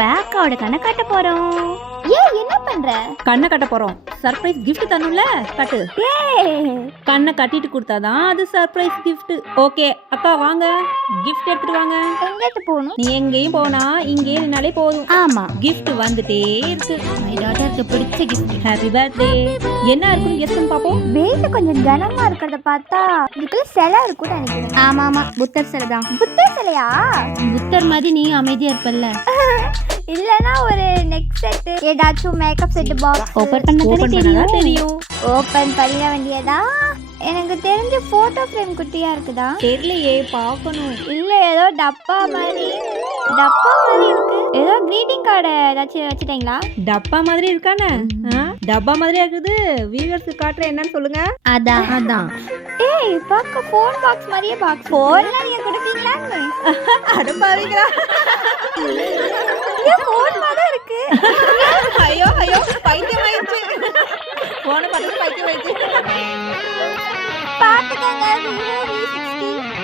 இப்ப அக்காவோட கண்ணை கட்ட போறோம். என்ன பண்ற? கண்ணை கட்ட போறோம். சர்ப்ரைஸ் gift தரணும்ல, கட்டு. கண்ணை கட்டிட்டு கொடுத்தாதான் அது சர்ப்ரைஸ் gift. ஓகே அக்கா வாங்க, gift எடுத்துட்டு வாங்க. எங்கிட்ட போகணும்? நீ எங்கேயும் போனா இங்கே நின்னாலே போதும். ஆமா, gift வந்துட்டே இருக்கு. மை டாட்டருக்கு பிடிச்ச கிஃப்ட். Happy birthday. என்ன இருக்குன்னு கெஸ் பண்ணி பாப்போம். வெயிட் கொஞ்சம் கனமா இருக்கிறத பார்த்தா இதுக்குள்ள சிலை இருக்கும்னு நினைக்கிறேன். ஆமா ஆமா, புத்தர் சிலை தான். புத்தர் சிலையா? புத்தர் மாதிரி நீ அமைதியா இருப்பல்ல. இல்லனா ஒரு நெக் செட், ஏதாச்சும் மேக்கப் செட் பாக்ஸ் ஓபன் பண்ண ஓபன் பண்ணாதான் தெரியும். ஓபன் பண்ணிட வேண்டியதா? எனக்கு தெரிஞ்ச போட்டோ ஃப்ரேம் குட்டியா இருக்குதா? தெரியலையே, பார்க்கணும். இல்ல ஏதோ டப்பா மாதிரி இருக்கு. ஏதோ greeting கார்டு ஏதாச்சும் வச்சிட்டீங்களா? டப்பா மாதிரி இருக்கானே? டப்பா மாதிரியா இருக்குது. வியூவர்ஸ்க்கு காட்டுறேன், என்னன்னு சொல்லுங்க. அதான் ஏய் பாக்க ஃபோன் பாக்ஸ் மாதிரியே பாக்ஸ். ஃபோன்ல நீங்க கொடுப்பீங்களா? அடப்பாவீங்களா? ஏன் ஃபோன் மாதிரி இருக்கு? ஐயோ பைத்தியம் ஆயிடுச்சு. போன பார்த்து பைத்தியம் ஆயிடுச்சு. பாத்துக்கங்க Vivo V60.